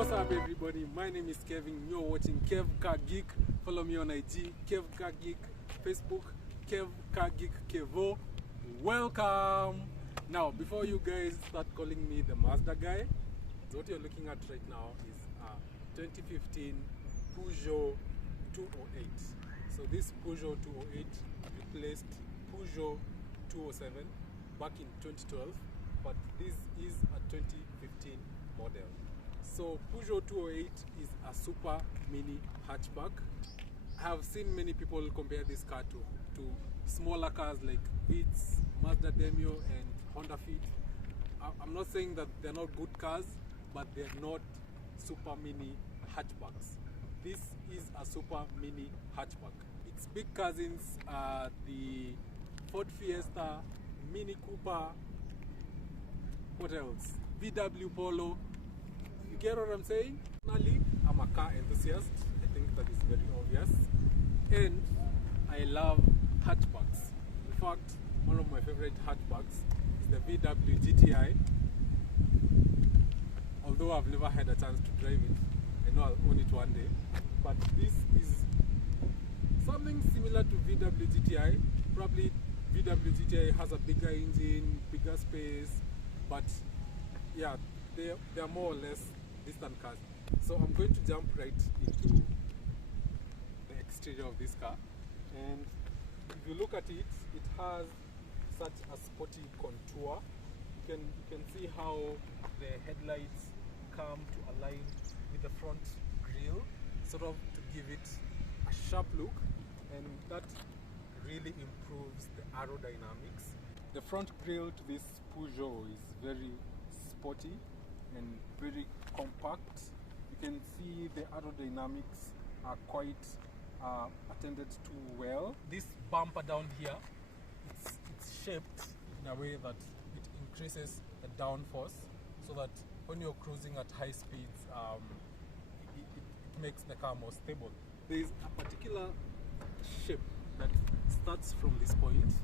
What's up everybody, my name is Kevin, you're watching Kev Car Geek. Follow me on IG, Kev Car Geek, Facebook, Kev Car Geek Kevo. Welcome! Now, before you guys start calling me the Mazda guy, what you're looking at right now is a 2015 Peugeot 208. So this Peugeot 208 replaced Peugeot 207 back in 2012, but this is a 2015 model. So Peugeot 208 is a super mini hatchback. I have seen many people compare this car to smaller cars like Vitz, Mazda Demio and Honda Fit. I'm not saying that they're not good cars, but they're not super mini hatchbacks. This is a super mini hatchback. Its big cousins are the Ford Fiesta, Mini Cooper, what else? VW Polo. You get what I'm saying? Personally, I'm a car enthusiast. I think that is very obvious. And I love hatchbacks. In fact, one of my favorite hatchbacks is the VW GTI. Although I've never had a chance to drive it, I know I'll own it one day. But this is something similar to VW GTI. Probably VW GTI has a bigger engine, bigger space, but yeah, they are more or less distant cars. So I'm going to jump right into the exterior of this car, and if you look at it, it has such a sporty contour. You can see how the headlights come to align with the front grille, sort of to give it a sharp look, and that really improves the aerodynamics. The front grille to this Peugeot is very sporty and very compact. You can see the aerodynamics are quite attended to well. This bumper down here, it's shaped in a way that it increases the downforce, so that when you're cruising at high speeds, it makes the car more stable. There is a particular shape that starts from this point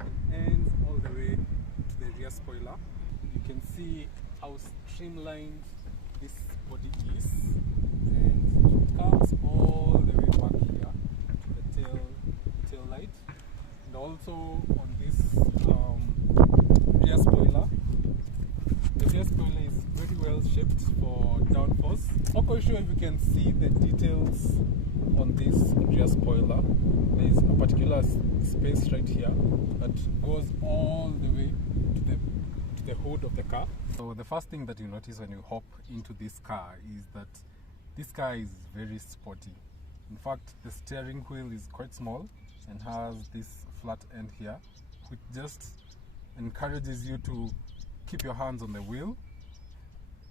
and ends all the way to the rear spoiler. You can see how streamlined this body is, and it comes all the way back here to the tail light, and also on this rear spoiler. The rear spoiler is very well shaped for downforce. Not quite sure if you can see the details on this rear spoiler. There is a particular space right here that goes all the way to the hood of the car. So the first thing that you notice when you hop into this car is that this car is very sporty. In fact, the steering wheel is quite small and has this flat end here, which just encourages you to keep your hands on the wheel.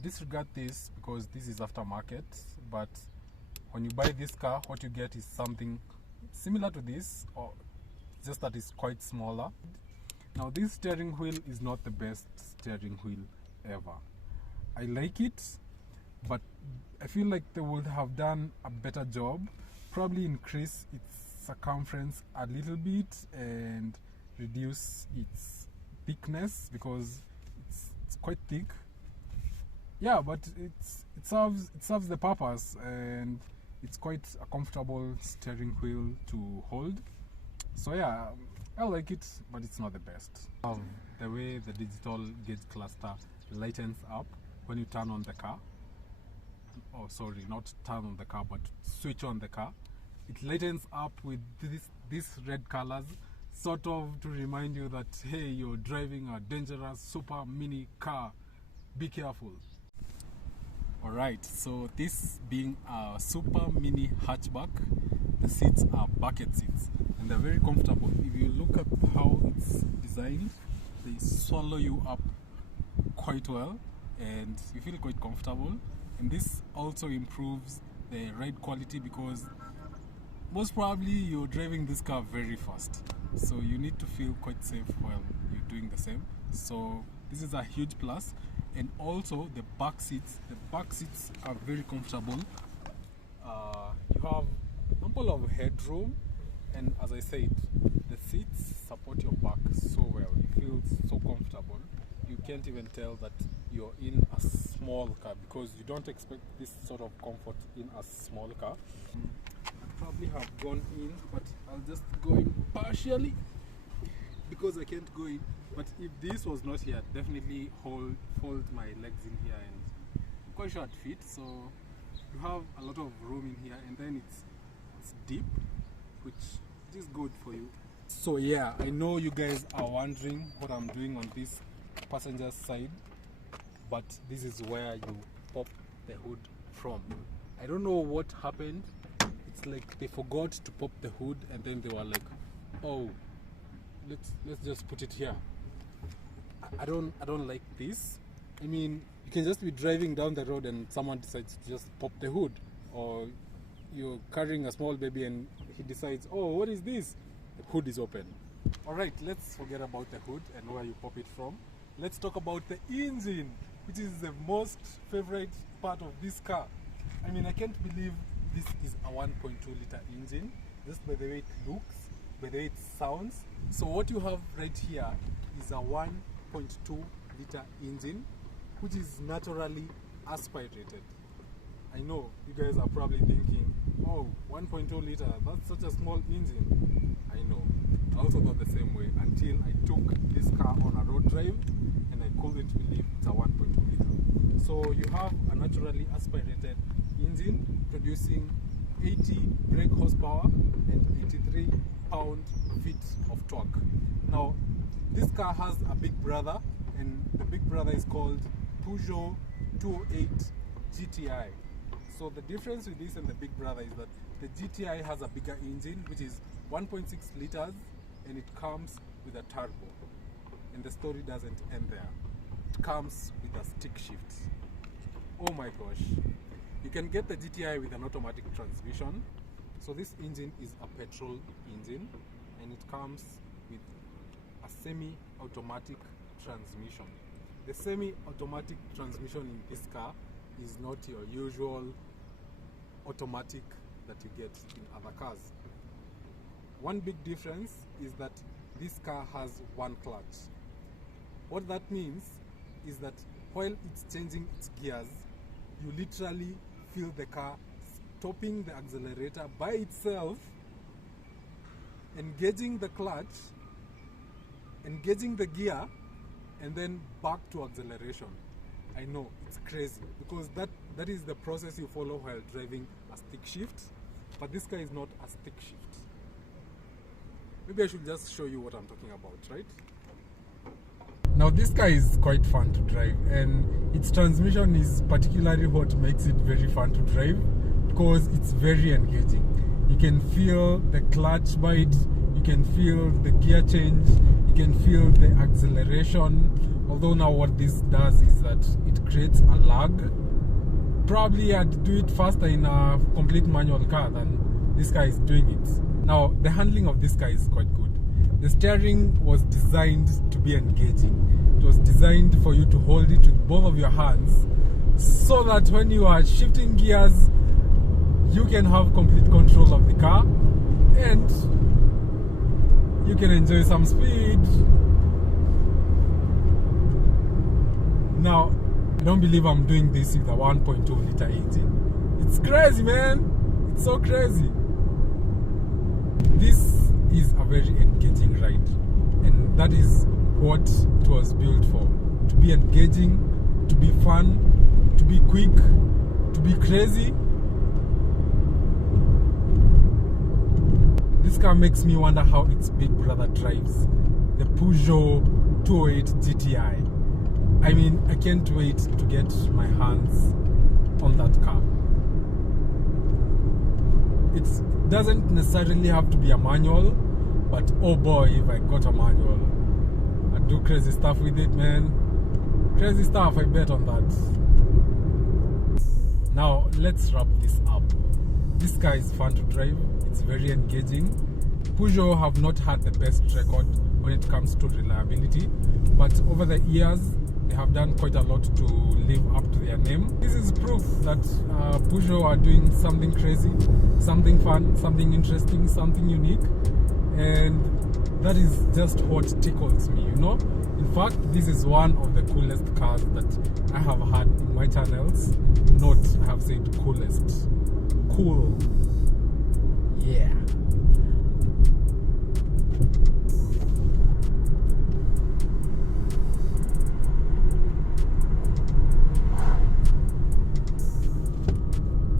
Disregard this because this is aftermarket, but when you buy this car, what you get is something similar to this, or just that it's quite smaller. Now, this steering wheel is not the best steering wheel ever. I like it, but I feel like they would have done a better job. Probably increase its circumference a little bit and reduce its thickness, because it's quite thick. Yeah, but it serves the purpose, and it's quite a comfortable steering wheel to hold. So yeah, I like it, but it's not the best. The way the digital gauge cluster lightens up when you turn on the car. Oh, sorry, not turn on the car, but switch on the car. It lightens up with these red colors, sort of to remind you that, hey, you're driving a dangerous super mini car. Be careful. Alright, so this being a super mini hatchback, the seats are bucket seats and they're very comfortable. If you look at how it's designed, they swallow you up quite well and you feel quite comfortable. And this also improves the ride quality, because most probably you're driving this car very fast, so you need to feel quite safe while you're doing the same. So this is a huge plus. And also the back seats are very comfortable. You have ample of headroom, and as I said, the seats support your back so well. You feel so comfortable. You can't even tell that you're in a small car, because you don't expect this sort of comfort in a small car. I probably have gone in, but I'll just go in partially because I can't go in. But if this was not here, I'd definitely fold my legs in here, and I'm quite short feet, so you have a lot of room in here, and then it's deep, which is good for you. So yeah, I know you guys are wondering what I'm doing on this passenger side, but this is where you pop the hood from. I don't know what happened. It's like they forgot to pop the hood, and then they were like, oh, let's just put it here. I don't like this. I mean, you can just be driving down the road and someone decides to just pop the hood, or you're carrying a small baby and he decides, oh, what is this? The hood is open. Alright, let's forget about the hood and where you pop it from. Let's talk about the engine, which is the most favorite part of this car. I mean, I can't believe this is a 1.2 liter engine, just by the way it looks, by the way it sounds. So what you have right here is a 1.2 liter engine, which is naturally aspirated. I know you guys are probably thinking, oh, 1.2 liter, that's such a small engine. I know. I also thought the same way until I took this car on a road drive and I couldn't believe it's a 1.2 liter. So you have a naturally aspirated engine producing 80 brake horsepower and 83 pound-feet of torque. Now, this car has a big brother, and the big brother is called Peugeot 208 GTI. So the difference with this and the big brother is that the GTI has a bigger engine, which is 1.6 liters, and it comes with a turbo. And the story doesn't end there. It comes with a stick shift. Oh my gosh. You can get the GTI with an automatic transmission. So this engine is a petrol engine, and it comes with a semi-automatic transmission. The semi-automatic transmission in this car is not your usual automatic that you get in other cars. One big difference is that this car has one clutch. What that means is that while it's changing its gears, you literally feel the car stopping the accelerator by itself, engaging the clutch, engaging the gear, and then back to acceleration. I know, it's crazy, because that is the process you follow while driving a stick shift, but this car is not a stick shift. Maybe I should just show you what I'm talking about, right? Now this car is quite fun to drive, and its transmission is particularly what makes it very fun to drive, because it's very engaging. You can feel the clutch bite, you can feel the gear change, you can feel the acceleration. Although now what this does is that it creates a lag. Probably I'd do it faster in a complete manual car than this car is doing it. Now the handling of this car is quite good. The steering was designed to be engaging. It was designed for you to hold it with both of your hands, so that when you are shifting gears, you can have complete control of the car and you can enjoy some speed. Now, I don't believe I'm doing this with a 1.2 liter engine. It's crazy, man. It's so crazy. This is a very engaging ride, and that is what it was built for. To be engaging, to be fun, to be quick, to be crazy. This car makes me wonder how its big brother drives, the Peugeot 208 GTI. I mean, I can't wait to get my hands on that car. It doesn't necessarily have to be a manual, but oh boy, if I got a manual, I'd do crazy stuff with it, man. Crazy stuff, I bet on that. Now, let's wrap this up. This car is fun to drive, it's very engaging. Peugeot have not had the best record when it comes to reliability, but over the years, they have done quite a lot to live up to their name. This is proof that Peugeot are doing something crazy, something fun, something interesting, something unique, and that is just what tickles me, you know. In fact, this is one of the coolest cars that I have had in my channels. Not have said coolest. Cool. Yeah.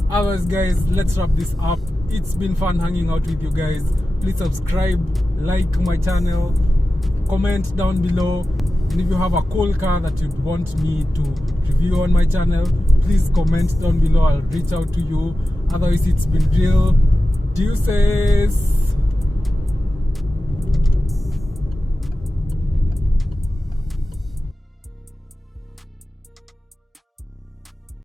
Otherwise, guys, let's wrap this up. It's been fun hanging out with you guys. Please subscribe, like my channel, comment down below, and if you have a cool car that you'd want me to review on my channel, please comment down below. I'll reach out to you. Otherwise, it's been real. Deuces.